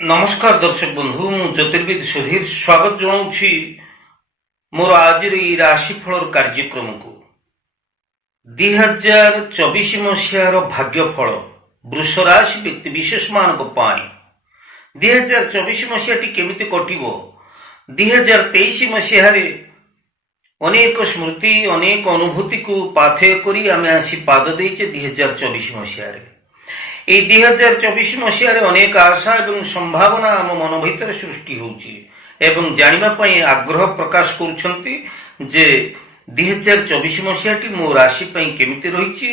नमस्कार दर्शक बंधु मु ज्योतिर्विद सुधीर स्वागत जनाऊँगी मोर आज राशिफल कार्यक्रम को 2024 मसीहार भाग्यफल वृष राशि व्यक्ति विशेष मान 2024 मसीहाटी केमिति कटिबो 2023 मसीहारे अनेक स्मृति अनेक अनुभूति को पाथेय करी आमे आसी पाद देइछे 2024 मसीहारे। ए 2024 मसीहारे अनेक आशा एवं संभावना आम मन भीतर सृष्टि होउची एवं जानिबा पई आग्रह प्रकाश करूछंती जे 2024 मसीहाटी मो राशि पई केमिति रहिछि।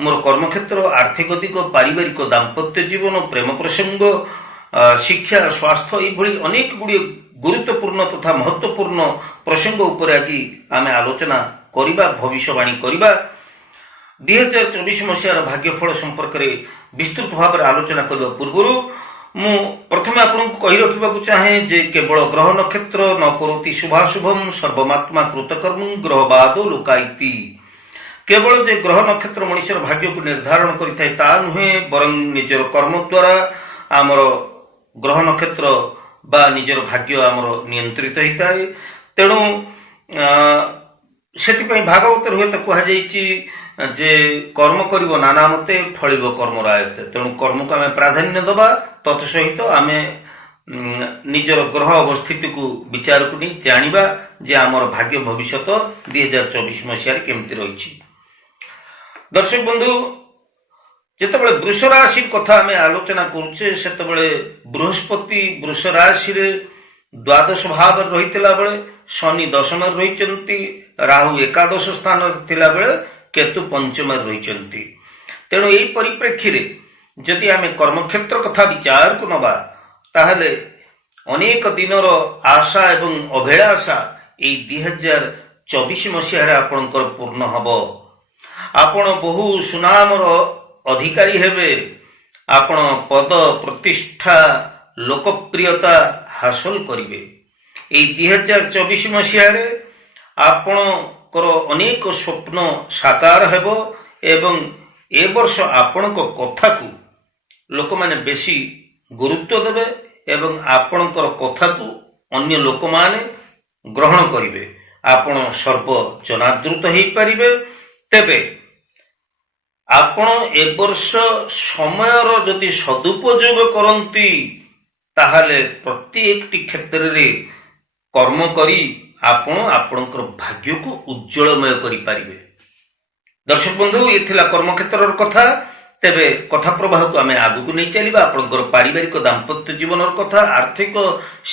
मोर कर्मक्षेत्र आर्थिक दिग पारिवारिक दाम्पत्य जीवन प्रेम प्रसंग शिक्षा स्वास्थ्य एभली अनेक गुडी गुरुत्वपूर्ण तथा महत्वपूर्ण प्रसंग उपर आज आमे आलोचना करिबा भविष्यवाणी करिबा। 2024 मसीहार भाग्यफल संपर्क में विस्तृत भाव में आलोचना करने पूर्व मु प्रथम आपको कही रखा चाहे जे केवल ग्रह नक्षत्र न करोति शुभाशुभम सर्वमात्मा कृतकर्म ग्रहवाद लोकायति। केवल जे ग्रह नक्षत्र मनुष्यर भाग्य को निर्धारण करिथाय ता नुहे बरं निजर कर्म द्वारा आमर ग्रह नक्षत्र बा निजर भाग्य आमर नियंत्रित होता है। तेणु से भागवत हुए तो कहुई जे कर्म करिवो नाना मते फलिबो कर्म रायते। तेणु कर्म को आमे प्राधान्य दबा तत्सहित आमे निजर ग्रह अवस्थिति को विचार को नहीं जानिबा जे आमर भाग्य भविष्य 2024 मसीहार केमति रहिछि। दर्शक बंधु जेतेबेले वृष राशि कथा आमे आलोचना करूचे सेतेबेले बृहस्पति वृष राशि रे द्वादश भाव रहितला बेले शनि दशम रहिचंती राहु एकादश स्थान थिला बेले केतु पंचम रही। तेणु यही परिप्रेक्षी रे जदि आमे कर्मक्षेत्र कथा विचार को नबा ताहले अनेक दिनर आशा एवं अभिलाषा एई 2024 मसीहारे आपणकर पूर्ण हबो। आपण बहु सुनामर अधिकारी हेबे। आपण पद प्रतिष्ठा लोकप्रियता हासिल करिवे। एई 2024 मसीहारे आपण अनेक स्वप्न साकार हेबो एवं ए वर्ष आपण को कथा को लोक माने बेसी गुरुत्व देबे एवं आपण कथा को अन्य लोक माने ग्रहण करिवे। आपण सर्व जनादृत हेई परिबे। तेबे आपण ए वर्ष समयर जदि सदुपयोग करंती ताहाले प्रत्येक क्षेत्र रे कर्म करी आपण आपणकर भाग्य को उज्जवलमय करि पारिबे। दर्शक बंधु ये थिला कर्मक्षेत्र कथा। तेबे कथा प्रवाह को आमे आगु को नहीं चलिबा। आपणकर पारिवारिक दाम्पत्य जीवन कथा आर्थिक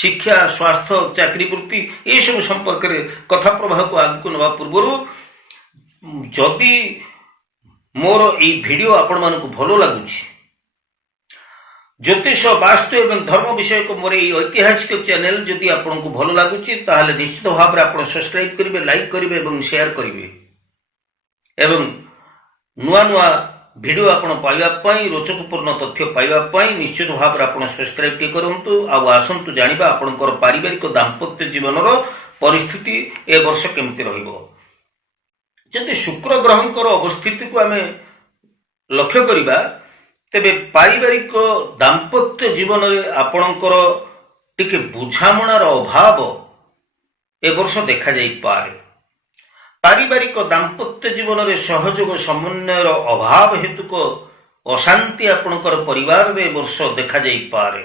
शिक्षा स्वास्थ्य चाकरी वृत्ति ए सब संपर्क रे कथा प्रवाह को आगु को नवा पूर्व जदि मोर ए वीडियो आपण मानकु भलो लागुछि ज्योतिष वास्तु एवं धर्म विषय को मोर ऐतिहासिक चैनल जदि आपन को भलो लागुछि ताहले निश्चित भाव में आपण सब्सक्राइब करिवे लाइक करिवे एवं शेयर करिवे एवं नुआ नुआ वीडियो आपण पाइबा पई रोचकपूर्ण तथ्य पाइबा पई निश्चित भाव में आपण सब्सक्राइब टी करंतु। आ आसंतु जानिबा आपनकर पारिवारिक दाम्पत्य जीवनर परिस्थिति ए वर्ष केमति रहिबो। जदि शुक्र ग्रहंकर अवस्थिति को आमे लक्ष्य करिबा तेबे पारिवारिक दाम्पत्य जीवन रे आपणकर टिके बुझामणार अभाव ए वर्ष देखा जाई पारे। पारिवारिक दाम्पत्य जीवन रे सहयोग समन्वयर अभाव हेतु को अशांति आपणकर परिवार रे वर्ष देखा जाई पारे।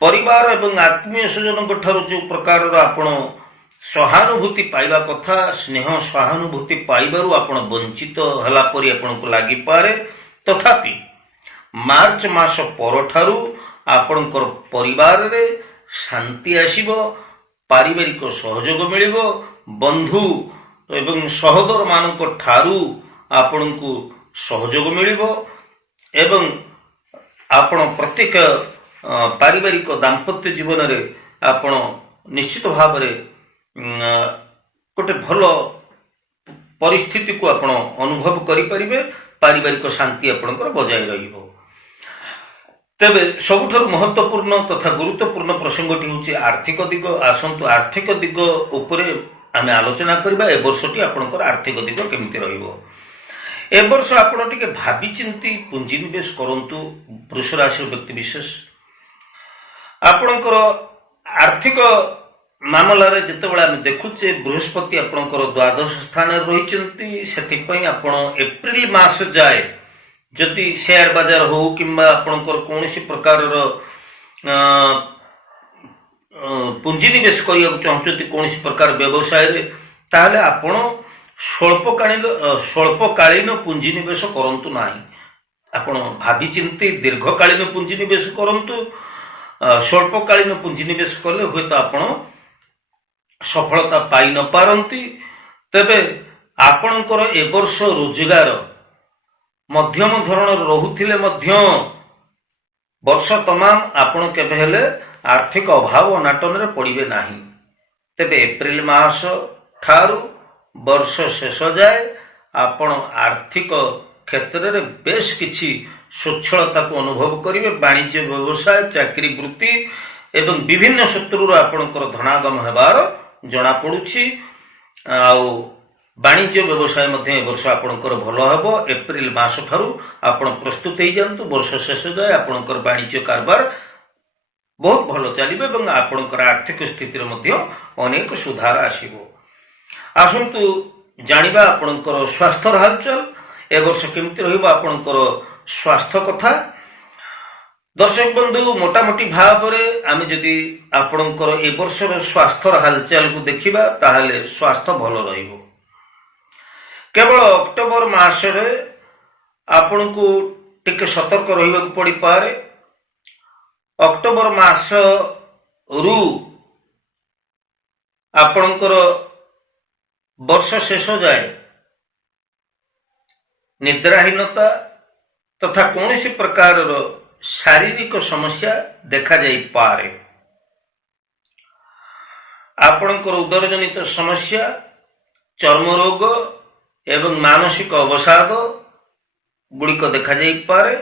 परिवार एवं आत्मीय स्वजन ठारू जो प्रकार आपण सहानुभूति पाइबा कथा स्नेह सहानुभूति पाइबारु आपण वंचित हला परि आपनको लागि पारे। तथापि मार्च मास परठारु आपणकर परिवार रे शांति आसीबो पारिवारिक सहयोग मिलिबो बंधु एवं सहोदर मानक ठारू आपणको सहयोग मिलिबो एवं आपण प्रत्येक पारिवारिक दाम्पत्य जीवन रे आपण निश्चित भाव रे गोटे भलो परिस्थिति को आपण अनुभव करि परिबे। पारिवारिक शांति आपणकर बजाय रहिबो। तेबे सबुठारु महत्वपूर्ण तथा गुरुत्वपूर्ण प्रसंगटी होची आर्थिक दिग। आसंतु आर्थिक दिग उपरे आमे आलोचना करबा। ए वर्षटी आपणकर आर्थिक दिग केमिति रहिबो। ए वर्ष आपण टिके भाबी चिंती पुंजी निवेश करंतु। वृष राशि व्यक्ति विशेष ଆପଣଙ୍କର ଆର୍ଥିକ ମାମଲାରେ ଯେତେବେଳେ ଆମେ ଦେଖୁଛେ ବୃହସ୍ପତି ଆପଣଙ୍କର ଦ୍ୱାଦଶ ସ୍ଥାନରେ ରହିଛନ୍ତି, ସେଥିପାଇଁ ଆପଣ ଏପ୍ରିଲ ମାସ ଯାଏ ଯଦି ସେୟାର ବଜାର ହଉ କିମ୍ବା ଆପଣଙ୍କର କୌଣସି ପ୍ରକାରର ପୁଞ୍ଜିନିବେଶ କରିବାକୁ ଚାହୁଁଛନ୍ତି କୌଣସି ପ୍ରକାର ବ୍ୟବସାୟରେ, ତାହେଲେ ଆପଣ ସ୍ୱଳ୍ପକାଳୀନ ପୁଞ୍ଜିନିବେଶ କରନ୍ତୁ ନାହିଁ। ଆପଣ ଭାବିଚିନ୍ତି ଦୀର୍ଘକାଳୀନ ପୁଞ୍ଜିନିବେଶ କରନ୍ତୁ। ସ୍ୱଳ୍ପକାଳୀନ ପୁଞ୍ଜିନିବେଶ କଲେ ହୁଏତ ଆପଣ ସଫଳତା ପାଇ ନ ପାରନ୍ତି। ତେବେ ଆପଣଙ୍କର ଏ ବର୍ଷ ରୋଜଗାର ମଧ୍ୟମ ଧରଣର ରହୁଥିଲେ ମଧ୍ୟ ବର୍ଷ ତମାମ ଆପଣ କେବେ ହେଲେ ଆର୍ଥିକ ଅଭାବ ଅନାଟନରେ ପଡ଼ିବେ ନାହିଁ। ତେବେ ଏପ୍ରିଲ ମାସ ଠାରୁ ବର୍ଷ ଶେଷ ଯାଏ ଆପଣ ଆର୍ଥିକ କ୍ଷେତ୍ରରେ ବେଶ କିଛି ସ୍ୱଚ୍ଛଳତାକୁ ଅନୁଭବ କରିବେ। ବାଣିଜ୍ୟ ବ୍ୟବସାୟ, ଚାକିରି ବୃତ୍ତି ଏବଂ ବିଭିନ୍ନ ସୂତ୍ରରୁ ଆପଣଙ୍କର ଧନାଗମ ହେବାର ଜଣାପଡ଼ୁଛି। ଆଉ ବାଣିଜ୍ୟ ବ୍ୟବସାୟ ମଧ୍ୟ ଏ ବର୍ଷ ଆପଣଙ୍କର ଭଲ ହେବ। ଏପ୍ରିଲ ମାସ ଠାରୁ ଆପଣ ପ୍ରସ୍ତୁତ ହେଇଯାଆନ୍ତୁ। ବର୍ଷ ଶେଷ ଯାଏ ଆପଣଙ୍କର ବାଣିଜ୍ୟ କାରବାର ବହୁତ ଭଲ ଚାଲିବ ଏବଂ ଆପଣଙ୍କର ଆର୍ଥିକ ସ୍ଥିତିରେ ମଧ୍ୟ ଅନେକ ସୁଧାର ଆସିବ। ଆସନ୍ତୁ ଜାଣିବା ଆପଣଙ୍କର ସ୍ୱାସ୍ଥ୍ୟର ହାଲଚାଲ। ଏ ବର୍ଷ କେମିତି ରହିବ ଆପଣଙ୍କର ସ୍ୱାସ୍ଥ୍ୟ କଥା। ଦର୍ଶକ ବନ୍ଧୁ, ମୋଟାମୋଟି ଭାବରେ ଆମେ ଯଦି ଆପଣଙ୍କର ଏ ବର୍ଷର ସ୍ୱାସ୍ଥ୍ୟର ହାଲଚାଲକୁ ଦେଖିବା, ତାହେଲେ ସ୍ୱାସ୍ଥ୍ୟ ଭଲ ରହିବ। କେବଳ ଅକ୍ଟୋବର ମାସରେ ଆପଣଙ୍କୁ ଟିକେ ସତର୍କ ରହିବାକୁ ପଡ଼ିପାରେ। ଅକ୍ଟୋବର ମାସରୁ ଆପଣଙ୍କର ବର୍ଷ ଶେଷ ଯାଏ ନିଦ୍ରାହୀନତା ତଥା କୌଣସି ପ୍ରକାରର ଶାରୀରିକ ସମସ୍ୟା ଦେଖାଯାଇପାରେ। ଆପଣଙ୍କର ଉଦରଜନିତ ସମସ୍ୟା, ଚର୍ମ ରୋଗ ଏବଂ ମାନସିକ ଅବସାଦ ଗୁଡ଼ିକ ଦେଖାଯାଇପାରେ।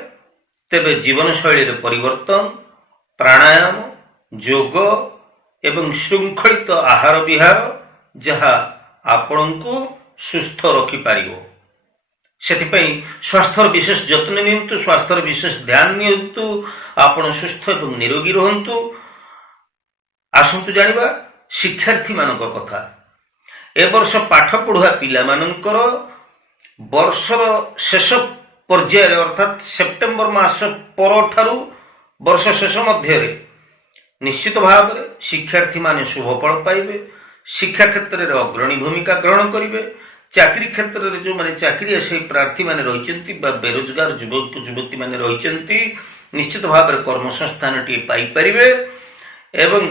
ତେବେ ଜୀବନଶୈଳୀରେ ପରିବର୍ତ୍ତନ, ପ୍ରାଣାୟାମ, ଯୋଗ ଏବଂ ଶୃଙ୍ଖଳିତ ଆହାର ବିହାର ଯାହା ଆପଣଙ୍କୁ ସୁସ୍ଥ ରଖିପାରିବ। ସେଥିପାଇଁ ସ୍ୱାସ୍ଥ୍ୟର ବିଶେଷ ଯତ୍ନ ନିଅନ୍ତୁ, ସ୍ୱାସ୍ଥ୍ୟର ବିଶେଷ ଧ୍ୟାନ ନିଅନ୍ତୁ। ଆପଣ ସୁସ୍ଥ ଏବଂ ନିରୋଗୀ ରୁହନ୍ତୁ। ଆସନ୍ତୁ ଜାଣିବା ଶିକ୍ଷାର୍ଥୀମାନଙ୍କ କଥା। ଏ ବର୍ଷ ପାଠ ପଢୁଆ ପିଲାମାନଙ୍କର ବର୍ଷର ଶେଷ ପର୍ଯ୍ୟାୟରେ ଅର୍ଥାତ୍ ସେପ୍ଟେମ୍ବର ମାସ ପରଠାରୁ ବର୍ଷ ଶେଷ ମଧ୍ୟରେ ନିଶ୍ଚିତ ଭାବରେ ଶିକ୍ଷାର୍ଥୀମାନେ ଶୁଭ ଫଳ ପାଇବେ। ଶିକ୍ଷା କ୍ଷେତ୍ରରେ ଅଗ୍ରଣୀ ଭୂମିକା ଗ୍ରହଣ କରିବେ। ଚାକିରୀ କ୍ଷେତ୍ରରେ ଯେଉଁମାନେ ଚାକିରୀ ଆଶାୟୀ ପ୍ରାର୍ଥୀମାନେ ରହିଛନ୍ତି ବା ବେରୋଜଗାର ଯୁବକ ଯୁବତୀମାନେ ରହିଛନ୍ତି, ନିଶ୍ଚିତ ଭାବରେ କର୍ମସଂସ୍ଥାନଟିଏ ପାଇପାରିବେ। ଏବଂ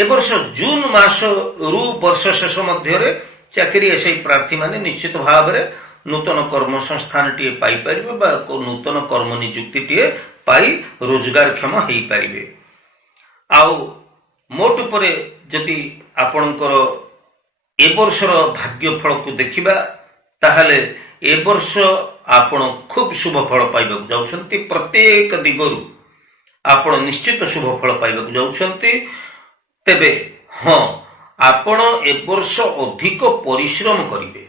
ଏ ବର୍ଷ ଜୁନ ମାସରୁ ବର୍ଷ ଶେଷ ମଧ୍ୟରେ ଚାକିରୀ ଆଶାୟୀ ପ୍ରାର୍ଥୀମାନେ ନିଶ୍ଚିତ ଭାବରେ ନୂତନ କର୍ମସଂସ୍ଥାନଟିଏ ପାଇପାରିବେ ବା ନୂତନ କର୍ମ ନିଯୁକ୍ତିଟିଏ ପାଇ ରୋଜଗାରକ୍ଷମ ହେଇପାରିବେ। ଆଉ ମୋଟ ଉପରେ ଯଦି ଆପଣଙ୍କର ଏ ବର୍ଷର ଭାଗ୍ୟ ଫଳକୁ ଦେଖିବା, ତାହେଲେ ଏ ବର୍ଷ ଆପଣ ଖୁବ୍ ଶୁଭ ଫଳ ପାଇବାକୁ ଯାଉଛନ୍ତି। ପ୍ରତ୍ୟେକ ଦିଗରୁ ଆପଣ ନିଶ୍ଚିତ ଶୁଭ ଫଳ ପାଇବାକୁ ଯାଉଛନ୍ତି। ତେବେ ହଁ, ଆପଣ ଏ ବର୍ଷ ଅଧିକ ପରିଶ୍ରମ କରିବେ।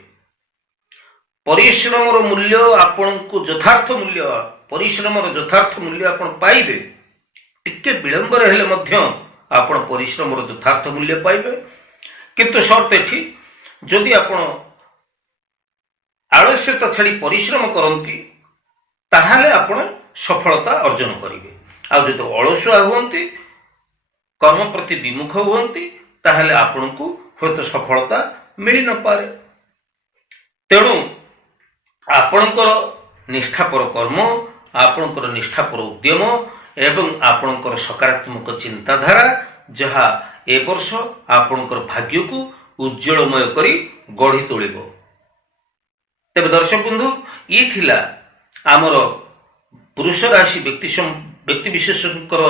ପରିଶ୍ରମର ମୂଲ୍ୟ ଆପଣଙ୍କୁ ଯଥାର୍ଥ ମୂଲ୍ୟ, ପରିଶ୍ରମର ଯଥାର୍ଥ ମୂଲ୍ୟ ଆପଣ ପାଇବେ। ଟିକେ ବିଳମ୍ବରେ ହେଲେ ମଧ୍ୟ ଆପଣ ପରିଶ୍ରମର ଯଥାର୍ଥ ମୂଲ୍ୟ ପାଇବେ। କିନ୍ତୁ ସର୍ତ୍ତ ଏଠି, ଯଦି ଆପଣ ଆଳସ୍ୟତା ଛାଡ଼ି ପରିଶ୍ରମ କରନ୍ତି, ତାହେଲେ ଆପଣ ସଫଳତା ଅର୍ଜନ କରିବେ। ଆଉ ଯଦି ଅଳସୁଆ ହୁଅନ୍ତି, କର୍ମ ପ୍ରତି ବିମୁଖ ହୁଅନ୍ତି, ତାହେଲେ ଆପଣଙ୍କୁ ହୁଏତ ସଫଳତା ମିଳି ନପାରେ। ତେଣୁ ଆପଣଙ୍କର ନିଷ୍ଠାପର କର୍ମ, ଆପଣଙ୍କର ନିଷ୍ଠାପର ଉଦ୍ୟମ ଏବଂ ଆପଣଙ୍କର ସକାରାତ୍ମକ ଚିନ୍ତାଧାରା ଯାହା ଏ ବର୍ଷ ଆପଣଙ୍କର ଭାଗ୍ୟକୁ ଉଜ୍ଜଳମୟ କରି ଗଢ଼ି ତୋଳିବ। ତେବେ ଦର୍ଶକ ବନ୍ଧୁ, ଇଏ ଥିଲା ଆମର ପୁରୁଷ ରାଶି ବ୍ୟକ୍ତି ବିଶେଷଙ୍କର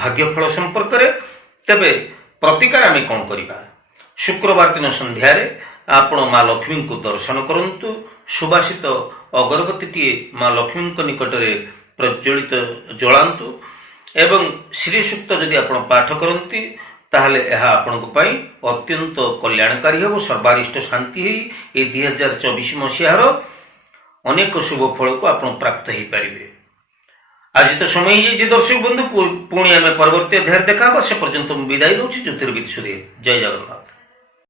ଭାଗ୍ୟଫଳ ସମ୍ପର୍କରେ। ତେବେ ପ୍ରତିକାର ଆମେ କ'ଣ କରିବା? ଶୁକ୍ରବାର ଦିନ ସନ୍ଧ୍ୟାରେ ଆପଣ ମା ଲକ୍ଷ୍ମୀଙ୍କୁ ଦର୍ଶନ କରନ୍ତୁ। ସୁବାସିତ ଅଗରବତୀଟିଏ ମା ଲକ୍ଷ୍ମୀଙ୍କ ନିକଟରେ ପ୍ରଜ୍ୱଳିତ ଜଳାନ୍ତୁ ଏବଂ ଶ୍ରୀ ସୂକ୍ତ ଯଦି ଆପଣ ପାଠ କରନ୍ତି, ତାହେଲେ ଏହା ଆପଣଙ୍କ ପାଇଁ ଅତ୍ୟନ୍ତ କଲ୍ୟାଣକାରୀ ହେବ। ସର୍ବାରିଷ୍ଟ ଶାନ୍ତି ହେଇ ଏ 2024 ମସିହାର ଅନେକ ଶୁଭ ଫଳକୁ ଆପଣ ପ୍ରାପ୍ତ ହେଇପାରିବେ। ଆଜି ତ ସମୟ ହେଇଯାଇଛି ଦର୍ଶକ ବନ୍ଧୁ, ପୁଣି ଆମେ ପରବର୍ତ୍ତୀ ଅଧ୍ୟାୟରେ ଦେଖା ହବା। ସେ ପର୍ଯ୍ୟନ୍ତ ମୁଁ ବିଦାୟ ନେଉଛି। ଜ୍ୟୋତିର୍ବିଦ ସୁଧୀର, ଜୟ ଜଗନ୍ନାଥ।